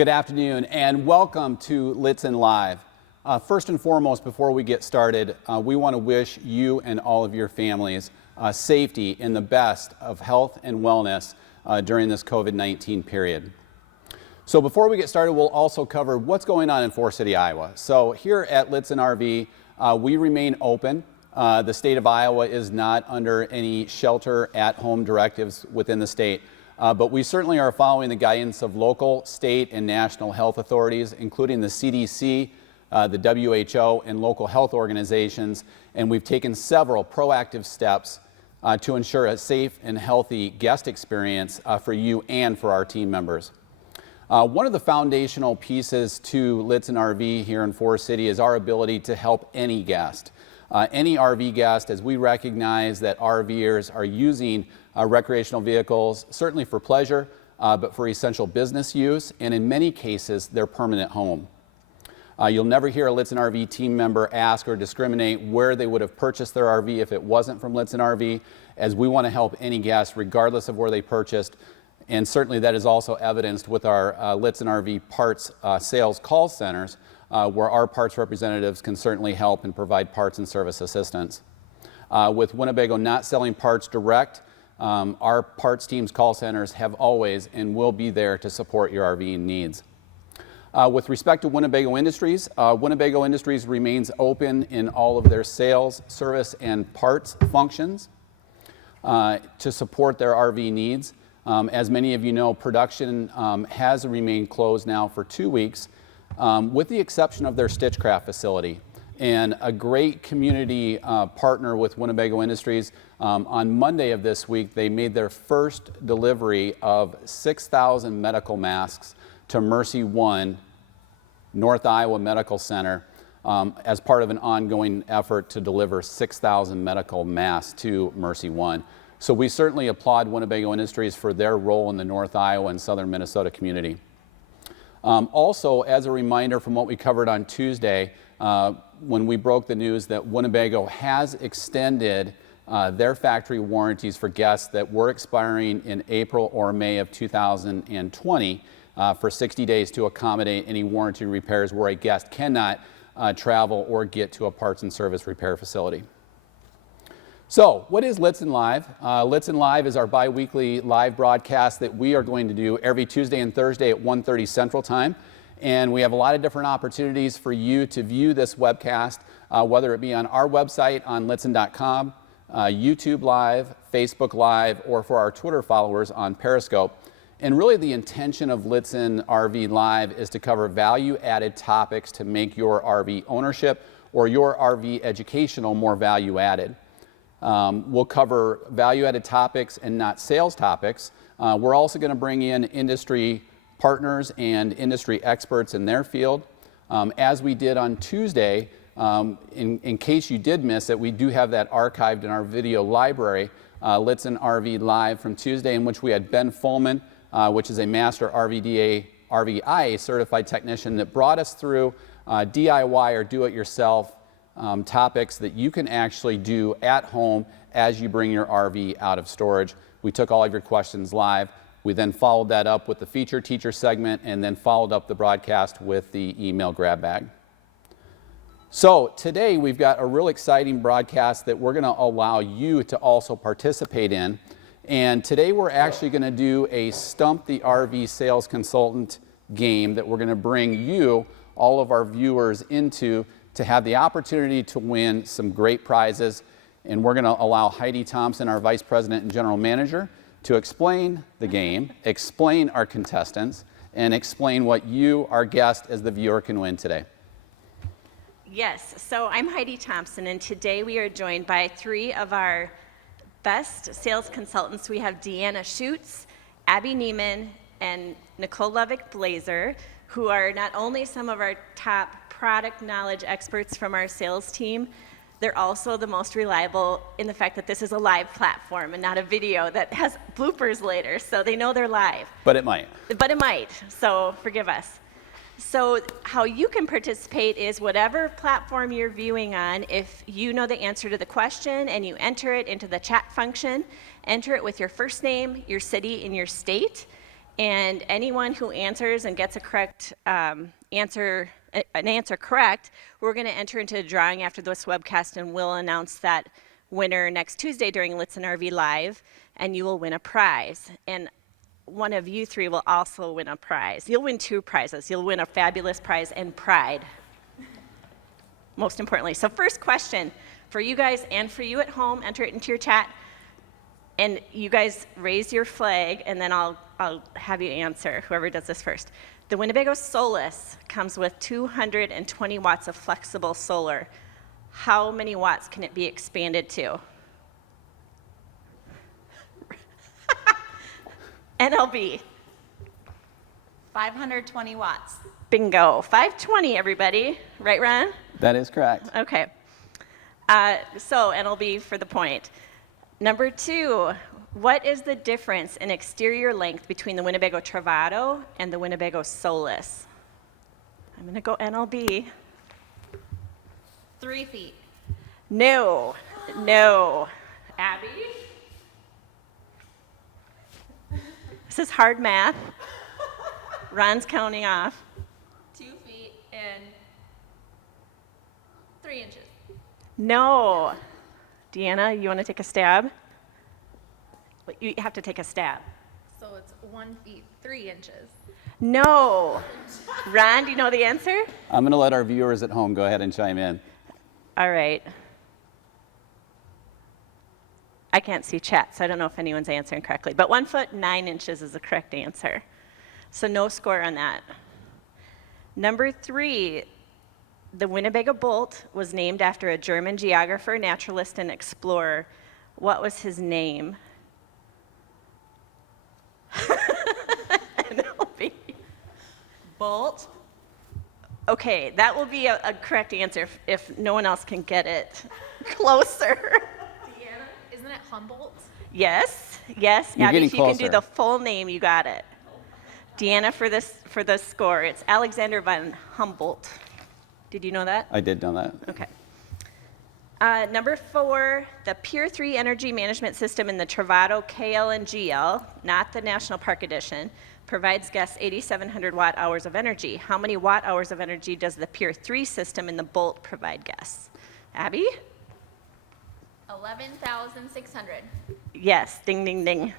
Well, good afternoon and welcome to Lichtsinn Live. First and foremost, before we get started, we want to wish you and all of your families safety and the best of health and wellness during this COVID-19 period. So before we get started, we'll also cover what's going on in Forest City, Iowa. So here at Lichtsinn RV, we remain open. The state of Iowa is not under any shelter-at-home directives within the state. But we certainly are following the guidance of local, state, and national health authorities, including the CDC, the WHO, and local health organizations. And we've taken several proactive steps to ensure a safe and healthy guest experience for you and for our team members. One of the foundational pieces to Lichtsinn RV here in Forest City is our ability to help any guest. Any RV guest, as we recognize that RVers are using recreational vehicles, certainly for pleasure, but for essential business use, and in many cases, their permanent home. You'll never hear a Lichtsinn RV team member ask or discriminate where they would have purchased their RV if it wasn't from Lichtsinn RV, as we want to help any guest regardless of where they purchased. And certainly that is also evidenced with our Lichtsinn RV parts sales call centers, where our parts representatives can certainly help and provide parts and service assistance. With Winnebago not selling parts direct, our parts team's call centers have always and will be there to support your RV needs. With respect to Winnebago Industries, Winnebago Industries remains open in all of their sales, service, and parts functions to support their RV needs. As many of you know, production has remained closed now for 2 weeks, with the exception of their Stitchcraft facility. And a great community partner with Winnebago Industries, on Monday of this week, they made their first delivery of 6,000 medical masks to Mercy One, North Iowa Medical Center, as part of an ongoing effort to deliver 6,000 medical masks to Mercy One. So we certainly applaud Winnebago Industries for their role in the North Iowa and Southern Minnesota community. Also, as a reminder from what we covered on Tuesday, when we broke the news that Winnebago has extended their factory warranties for guests that were expiring in April or May of 2020 for 60 days to accommodate any warranty repairs where a guest cannot travel or get to a parts and service repair facility. So, what is Lichtsinn Live? Lichtsinn Live is our bi-weekly live broadcast that we are going to do every Tuesday and Thursday at 1:30 Central Time. And we have a lot of different opportunities for you to view this webcast, whether it be on our website on Lichtsinn.com, YouTube Live, Facebook Live, or for our Twitter followers on Periscope. And really the intention of Lichtsinn RV Live is to cover value-added topics to make your RV ownership or your RV educational more value-added. We'll cover value-added topics and not sales topics. We're also going to bring in industry partners and industry experts in their field. As we did on Tuesday, in case you did miss it, we do have that archived in our video library, Lichtsinn RV Live from Tuesday, in which we had Ben Fulman, which is a master RVIA certified technician that brought us through DIY or do-it-yourself topics that you can actually do at home as you bring your RV out of storage. We took all of your questions live. We then followed that up with the feature teacher segment and then followed up the broadcast with the email grab bag. So today we've got a real exciting broadcast that we're going to allow you to also participate in. And today we're actually going to do a Stump the RV Sales Consultant game that we're going to bring you, all of our viewers, into to have the opportunity to win some great prizes. And we're going to allow Heidi Thompson, our Vice President and General Manager, to explain the game, explain our contestants, and explain what you, our guest, as the viewer, can win today. Yes, so I'm Heidi Thompson, and today we are joined by three of our best sales consultants. We have Deanna Schutz, Abby Nieman, and Nicole Lovick-Blazer, who are not only some of our top product knowledge experts from our sales team, they're also the most reliable in the fact that this is a live platform and not a video that has bloopers later, so they know they're live. But it might. But it might, so forgive us. So how you can participate is whatever platform you're viewing on, if you know the answer to the question and you enter it into the chat function, enter it with your first name, your city, and your state, And anyone who answers and gets a correct answer correct, we're going to enter into a drawing after this webcast, and we'll announce that winner next Tuesday during Lichtsinn RV Live, and you will win a prize. And one of you three will also win a prize. You'll win 2 prizes. You'll win a fabulous prize and pride, most importantly. So first question for you guys and for you at home, enter it into your chat. And you guys raise your flag, and then I'll have you answer, whoever does this first. The Winnebago Solus comes with 220 watts of flexible solar. How many watts can it be expanded to? NLB. 520 watts. Bingo. 520, everybody. Right, Ron? That is correct. Okay. So NLB for the point. Number 2, what is the difference in exterior length between the Winnebago Travato and the Winnebago Solus? I'm going to go NLB. 3 feet. No. Abby? This is hard math. Ron's counting off. 2 feet and 3 inches. No. Deanna, you want to take a stab? You have to take a stab. So it's 1 feet, 3 inches. No. Ron, do you know the answer? I'm going to let our viewers at home go ahead and chime in. All right. I can't see chat, so I don't know if anyone's answering correctly. But 1 foot, 9 inches is the correct answer. So no score on that. Number 3, the Winnebago Boldt was named after a German geographer, naturalist, and explorer. What was his name? NLB. Bolt. Okay, that will be a correct answer if no one else can get it closer. Deanna, isn't it Humboldt? Yes. You're Abby, getting if you can do closer. the full name, you got it. Deanna, for the score, it's Alexander von Humboldt. Did you know that? I did know that. Okay. Number 4, the Pure 3 energy management system in the Travato KL and GL, not the National Park Edition, provides guests 8,700 watt hours of energy. How many watt hours of energy does the Pure 3 system in the Boldt provide guests? Abby? 11,600. Yes, ding, ding, ding.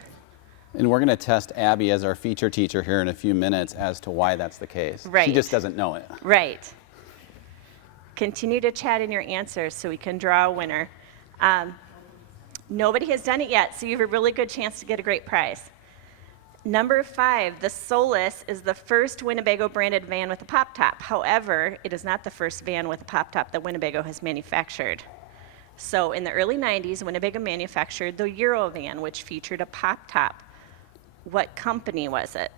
And we're going to test Abby as our feature teacher here in a few minutes as to why that's the case. Right. She just doesn't know it. Right. Continue to chat in your answers so we can draw a winner. Nobody has done it yet, so you have a really good chance to get a great prize. Number 5, the Solus is the first Winnebago branded van with a pop top. However, it is not the first van with a pop top that Winnebago has manufactured. So in the early 90s, Winnebago manufactured the Eurovan, which featured a pop top. What company was it?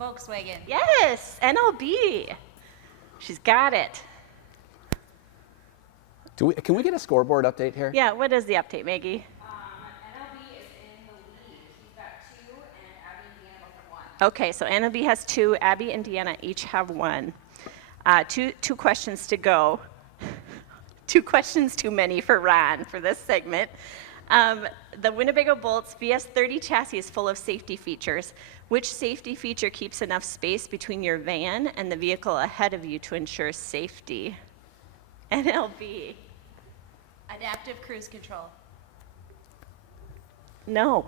Volkswagen. Yes, NLB. She's got it. Can we get a scoreboard update here? Yeah, what is the update, Maggie? NLB is in the lead. He's got 2, and Abby and Deanna both have 1. Okay, so NLB has 2, Abby and Deanna each have 1. Two questions to go. 2 questions too many for Ron for this segment. The Winnebago Boldt's VS30 chassis is full of safety features. Which safety feature keeps enough space between your van and the vehicle ahead of you to ensure safety? NLB. Adaptive cruise control. No.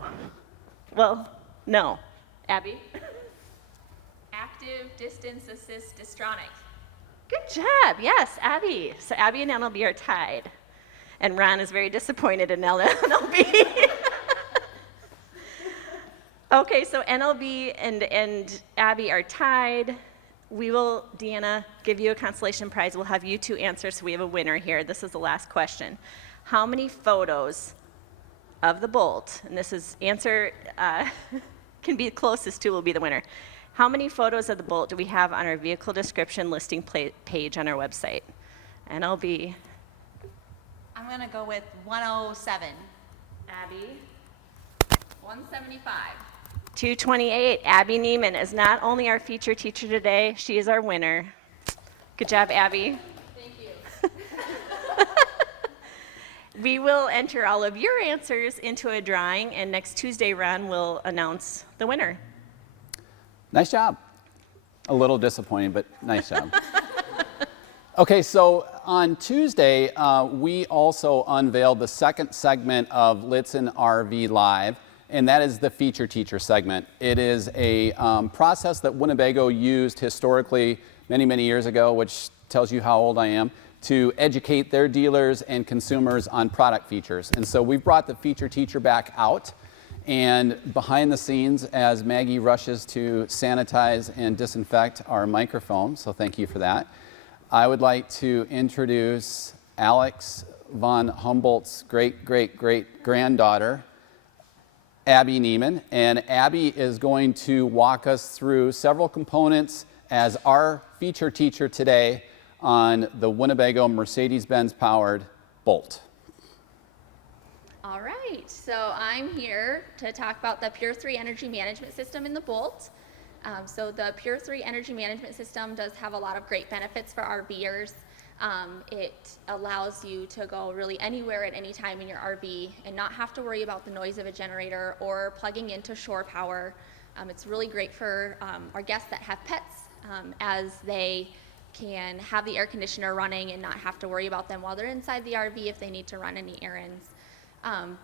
Well, no. Abby? Active distance assist distronics. Good job. Yes, Abby. So Abby and NLB are tied. And Ron is very disappointed in NLB. Okay, so NLB and Abby are tied. We will, Deanna, give you a consolation prize. We'll have you 2 answer, so we have a winner here. This is the last question. How many photos of the Boldt, and this is answer, can be closest to will be the winner. How many photos of the Boldt do we have on our vehicle description listing page on our website? NLB. I'm going to go with 107. Abby. 175. 228. Abby Nieman is not only our feature teacher today, she is our winner. Good job, Abby. Thank you. we will enter all of your answers into a drawing, and next Tuesday, Ron will announce the winner. Nice job. A little disappointing, but nice job. Okay, so on Tuesday, we also unveiled the second segment of Lichtsinn RV Live, and that is the Feature Teacher segment. It is a process that Winnebago used historically many, many years ago, which tells you how old I am, to educate their dealers and consumers on product features. And so we've brought the Feature Teacher back out, and behind the scenes, as Maggie rushes to sanitize and disinfect our microphone, so thank you for that, I would like to introduce Alex von Humboldt's great-great-great-granddaughter, Abby Nieman. And Abby is going to walk us through several components as our feature teacher today on the Winnebago Mercedes-Benz powered Boldt. All right, so I'm here to talk about the Pure 3 energy management system in the Boldt. So the Pure 3 energy management system does have a lot of great benefits for RVers. It allows you to go really anywhere at any time in your RV and not have to worry about the noise of a generator or plugging into shore power. It's really great for our guests that have pets, as they can have the air conditioner running and not have to worry about them while they're inside the RV if they need to run any errands.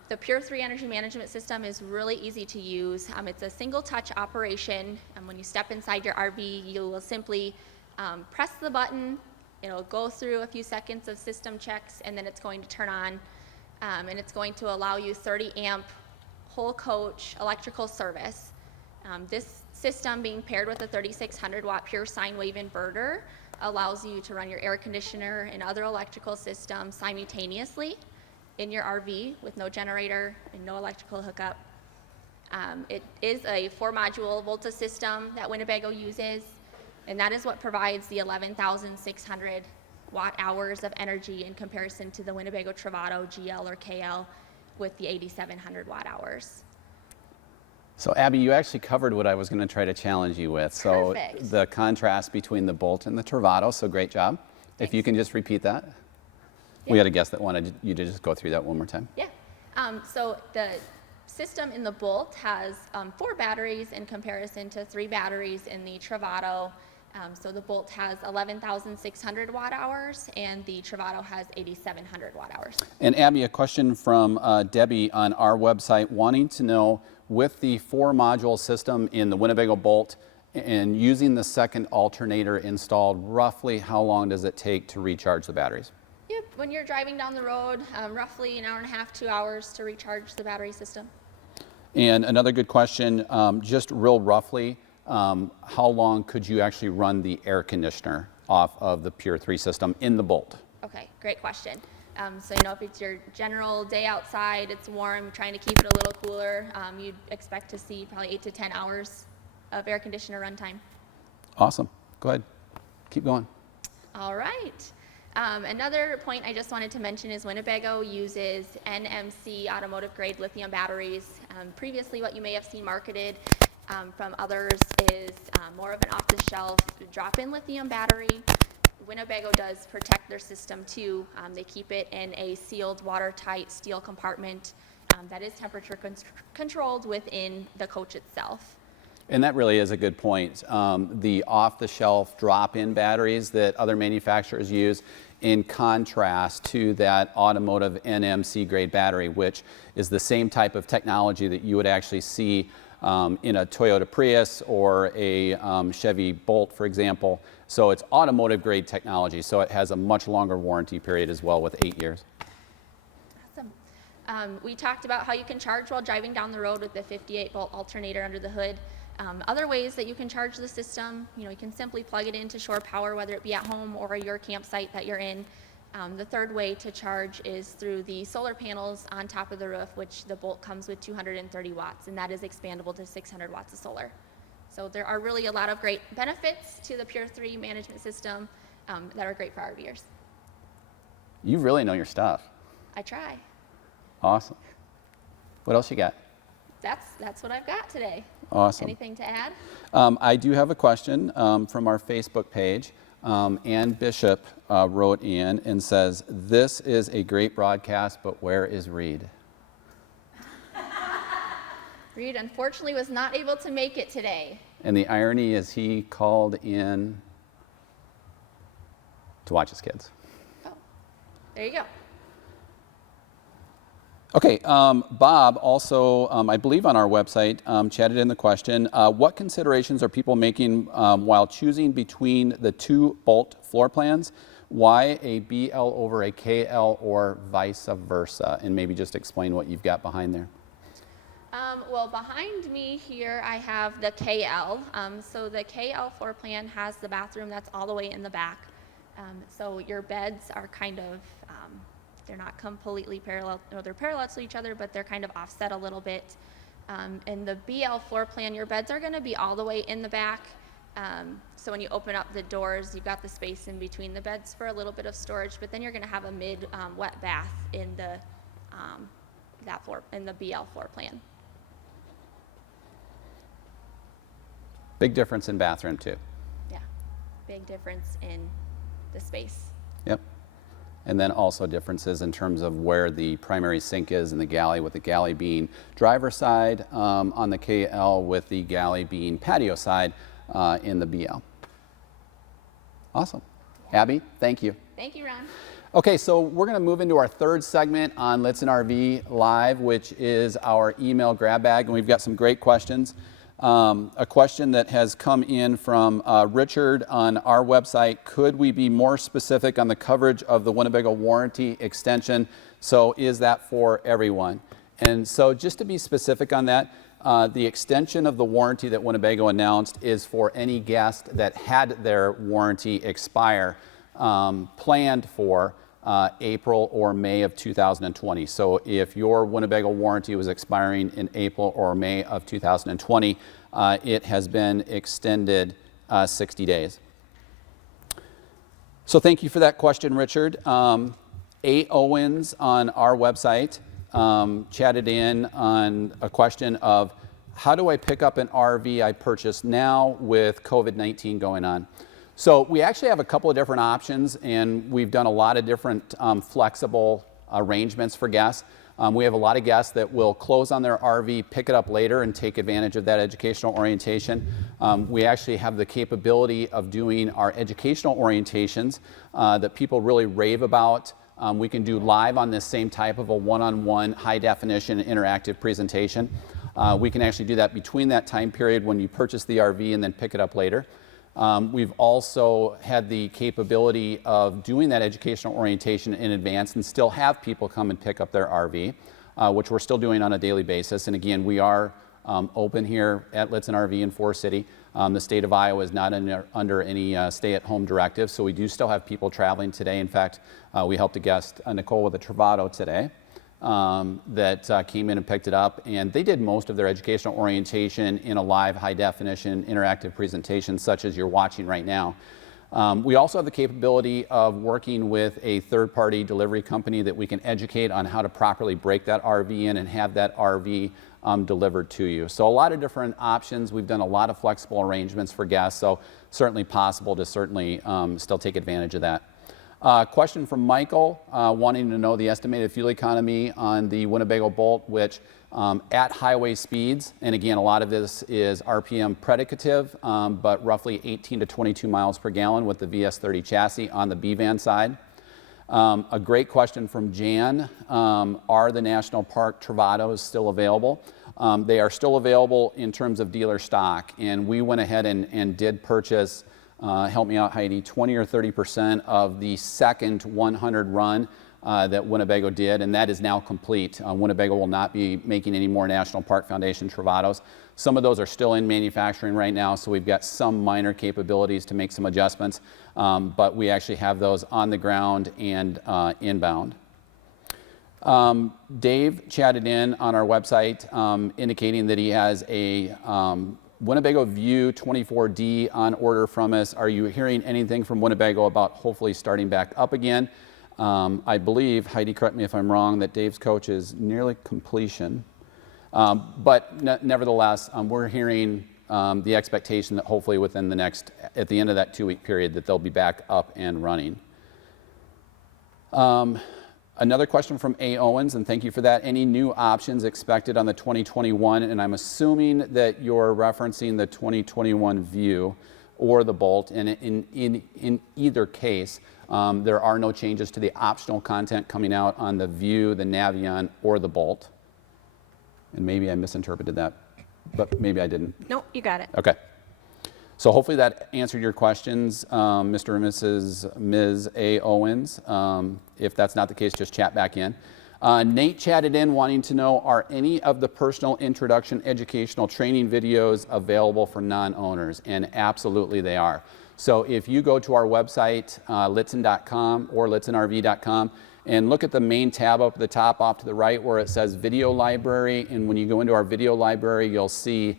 The Pure 3 energy management system is really easy to use. It's a single touch operation, and when you step inside your RV, you will simply press the button. It'll go through a few seconds of system checks, and then it's going to turn on, and it's going to allow you 30 amp whole coach electrical service. This system, being paired with a 3600 watt pure sine wave inverter, allows you to run your air conditioner and other electrical systems simultaneously in your RV with no generator and no electrical hookup. It is a 4-module Volta system that Winnebago uses, and that is what provides the 11,600 watt hours of energy in comparison to the Winnebago Travato, GL, or KL with the 8,700 watt hours. So Abby, you actually covered what I was going to try to challenge you with. So Perfect. the contrast between the Boldt and the Travato, so great job. Thanks. If you can just repeat that. Yeah. We had a guest that wanted you to just go through that one more time. Yeah. So the system in the Boldt has 4 batteries in comparison to 3 batteries in the Travato. So the Boldt has 11,600 watt hours and the Travato has 8,700 watt hours. And Abby, a question from Debbie on our website wanting to know, with the 4-module system in the Winnebago Boldt and using the second alternator installed, roughly how long does it take to recharge the batteries? Yep, when you're driving down the road, roughly an hour and a half, 2 hours to recharge the battery system. And another good question, just real roughly, how long could you actually run the air conditioner off of the Pure 3 system in the Boldt? Okay, great question. So if it's your general day outside, it's warm, trying to keep it a little cooler, you'd expect to see probably 8 to 10 hours of air conditioner runtime. Awesome. Go ahead. Keep going. All right. Another point I just wanted to mention is Winnebago uses NMC automotive grade lithium batteries. Previously, what you may have seen marketed from others is more of an off-the-shelf drop-in lithium battery. Winnebago does protect their system too. They keep it in a sealed, watertight steel compartment that is temperature controlled within the coach itself. And that really is a good point. The off-the-shelf drop-in batteries that other manufacturers use, in contrast to that automotive NMC grade battery, which is the same type of technology that you would actually see in a Toyota Prius or a Chevy Bolt, for example. So it's automotive grade technology, so it has a much longer warranty period as well, with 8 years. Awesome. We talked about how you can charge while driving down the road with the 58-volt alternator under the hood. Other ways that you can charge the system, you can simply plug it into shore power, whether it be at home or your campsite that you're in. The third way to charge is through the solar panels on top of the roof, which the Boldt comes with 230 watts, and that is expandable to 600 watts of solar. So there are really a lot of great benefits to the Pure 3 management system that are great for RVers. You really know your stuff. I try. Awesome. What else you got? That's what I've got today. Awesome. Anything to add? I do have a question from our Facebook page. Ann Bishop wrote in and says, "This is a great broadcast, but where is Reed?" Reed unfortunately was not able to make it today. And the irony is he called in to watch his kids. Oh, there you go. Okay, Bob also, I believe on our website, chatted in the question, what considerations are people making while choosing between the two Boldt floor plans? Why a BL over a KL or vice versa? And maybe just explain what you've got behind there. Well, behind me here I have the KL. So the KL floor plan has the bathroom that's all the way in the back. So your beds are kind of, they're not completely parallel, no, they're parallel to each other, but they're kind of offset a little bit. In the BL floor plan, your beds are going to be all the way in the back. So when you open up the doors, you've got the space in between the beds for a little bit of storage, but then you're going to have a mid-wet bath in the in the BL floor plan. Big difference in bathroom too. Yeah, big difference in the space. Yep. And then also differences in terms of where the primary sink is in the galley, with the galley being driver side on the KL, with the galley being patio side in the BL. Awesome. Abby, thank you. Thank you, Ron. Okay, so we're going to move into our third segment on Lichtsinn RV Live, which is our email grab bag, and we've got some great questions. A question that has come in from Richard on our website: could we be more specific on the coverage of the Winnebago warranty extension? So is that for everyone? And so just to be specific on that, the extension of the warranty that Winnebago announced is for any guest that had their warranty expire planned for April or May of 2020. So if your Winnebago warranty was expiring in April or May of 2020, it has been extended 60 days. So thank you for that question, Richard. A. Owens on our website chatted in on a question of, how do I pick up an RV I purchased now with COVID-19 going on? So we actually have a couple of different options, and we've done a lot of different flexible arrangements for guests. We have a lot of guests that will close on their RV, pick it up later, and take advantage of that educational orientation. We actually have the capability of doing our educational orientations that people really rave about. We can do live on this same type of a one-on-one, high-definition interactive presentation. We can actually do that between that time period when you purchase the RV and then pick it up later. We've also had the capability of doing that educational orientation in advance and still have people come and pick up their RV, which we're still doing on a daily basis. And again, we are open here at Lichtsinn RV in Forest City. The state of Iowa is not under any stay-at-home directive, so we do still have people traveling today. In fact, we helped a guest, Nicole, with a Travato today. That came in and picked it up, and they did most of their educational orientation in a live high-definition interactive presentation such as you're watching right now. We also have the capability of working with a third-party delivery company that we can educate on how to properly break that RV in and have that RV delivered to you. So a lot of different options. We've done a lot of flexible arrangements for guests, so certainly possible to certainly still take advantage of that. Question from Michael, wanting to know the estimated fuel economy on the Winnebago Boldt, which at highway speeds, and again, a lot of this is RPM predicative, but roughly 18 to 22 miles per gallon with the VS30 chassis on the B-van side. A great question from Jan, are the National Park Travatos still available? They are still available in terms of dealer stock, and we went ahead and did purchase, help me out, Heidi, 20 or 30% of the second 100 run that Winnebago did, and that is now complete. Winnebago will not be making any more National Park Foundation Travatos. Some of those are still in manufacturing right now, so we've got some minor capabilities to make some adjustments, but we actually have those on the ground and inbound. Dave chatted in on our website indicating that he has a Winnebago View 24D on order from us. Are you hearing anything from Winnebago about hopefully starting back up again? I believe, Heidi, correct me if I'm wrong, that Dave's coach is nearly completion. But nevertheless, we're hearing the expectation that hopefully within at the end of that 2-week period, that they'll be back up and running. Another question from A. Owens, and thank you for that. Any new options expected on the 2021? And I'm assuming that you're referencing the 2021 View or the Bolt. And in either case, there are no changes to the optional content coming out on the View, the Navion, or the Bolt. And maybe I misinterpreted that, but maybe I didn't. Nope, you got it. Okay. So hopefully that answered your questions, Mr. and Ms. A. Owens. If that's not the case, just chat back in. Nate chatted in wanting to know, are any of the personal introduction educational training videos available for non-owners? And absolutely they are. So if you go to our website, Lichtsinn.com or LittzinnRV.com, and look at the main tab up at the top off to the right where it says Video Library, and when you go into our video library, you'll see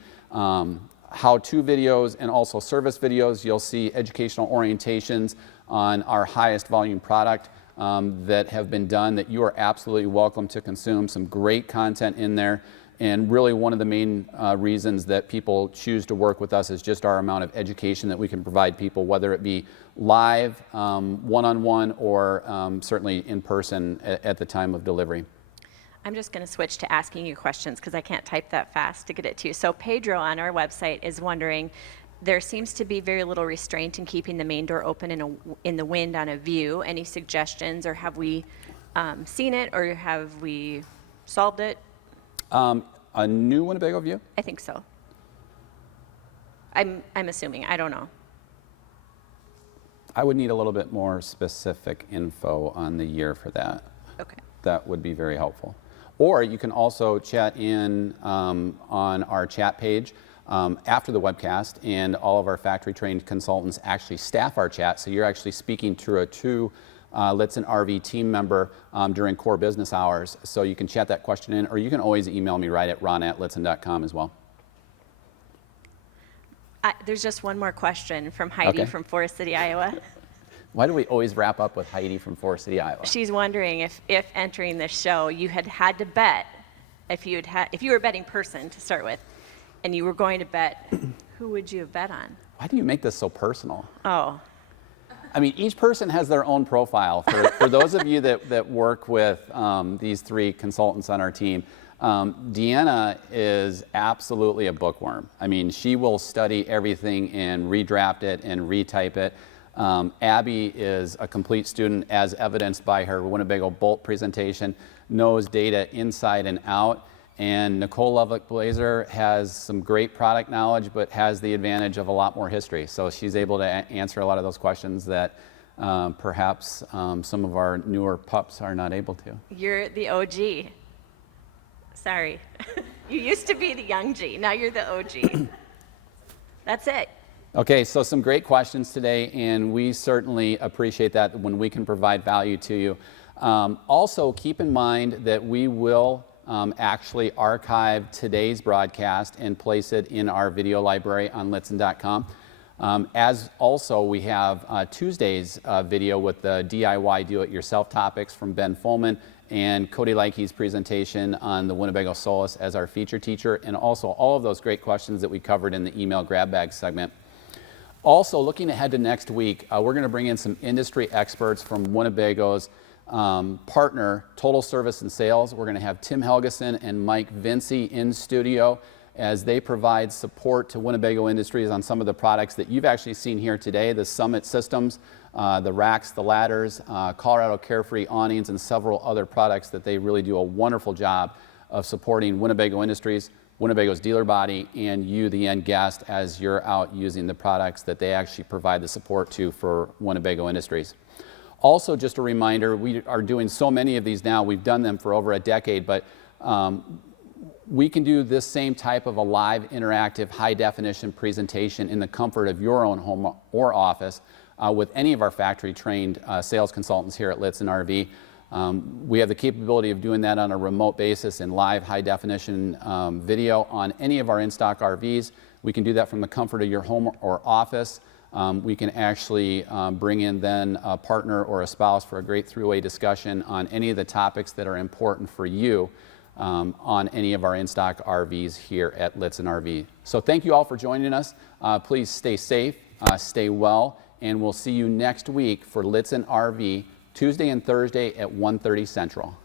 how-to videos and also service videos. You'll see educational orientations on our highest volume product that have been done that you are absolutely welcome to consume. Some great content in there. And really one of the main reasons that people choose to work with us is just our amount of education that we can provide people, whether it be live, one-on-one, or certainly in person at the time of delivery. I'm just going to switch to asking you questions because I can't type that fast to get it to you. So Pedro on our website is wondering, there seems to be very little restraint in keeping the main door open in the wind on a View. Any suggestions, or have we seen it, or have we solved it? A new Winnebago View? I think so. I'm assuming. I don't know. I would need a little bit more specific info on the year for that. Okay. That would be very helpful. Or you can also chat in on our chat page after the webcast, and all of our factory trained consultants actually staff our chat, so you're actually speaking to a true Lichtsinn RV team member during core business hours. So you can chat that question in, or you can always email me right at ron@littzinn.com as well. There's just one more question from Heidi from Forest City, Iowa. Why do we always wrap up with Heidi from Forest City, Iowa? She's wondering if entering this show, you had to bet, if you were a betting person to start with, and you were going to bet, who would you have bet on? Why do you make this so personal? Oh. I mean, each person has their own profile. For those of you that work with these three consultants on our team, Deanna is absolutely a bookworm. I mean, she will study everything and redraft it and retype it. Abby is a complete student, as evidenced by her Winnebago Boldt presentation, knows data inside and out. And Nicole Lovelock-Blazer has some great product knowledge, but has the advantage of a lot more history. So she's able to answer a lot of those questions that perhaps some of our newer pups are not able to. You're the OG. Sorry. You used to be the young G. Now you're the OG. That's it. Okay, so some great questions today, and we certainly appreciate that when we can provide value to you. Also, keep in mind that we will actually archive today's broadcast and place it in our video library on Lichtsinn.com. As also, we have Tuesday's video with the DIY do-it-yourself topics from Ben Fulman, and Cody Leikey's presentation on the Winnebago Solus as our feature teacher, and also all of those great questions that we covered in the email grab bag segment. Also, looking ahead to next week, we're going to bring in some industry experts from Winnebago's partner, Total Service and Sales. We're going to have Tim Helgeson and Mike Vinci in studio as they provide support to Winnebago Industries on some of the products that you've actually seen here today, the Summit systems, the racks, the ladders, Colorado Carefree awnings, and several other products that they really do a wonderful job of supporting Winnebago Industries, Winnebago's dealer body, and you, the end guest, as you're out using the products that they actually provide the support to for Winnebago Industries. Also, just a reminder, we are doing so many of these now. We've done them for over a decade, but we can do this same type of a live, interactive, high-definition presentation in the comfort of your own home or office with any of our factory-trained sales consultants here at Lichtsinn RV. We have the capability of doing that on a remote basis in live, high-definition video on any of our in-stock RVs. We can do that from the comfort of your home or office. We can actually bring in then a partner or a spouse for a great three-way discussion on any of the topics that are important for you on any of our in-stock RVs here at Lichtsinn RV. So thank you all for joining us. Please stay safe, stay well, and we'll see you next week for Lichtsinn RV, Tuesday and Thursday at 1:30 Central.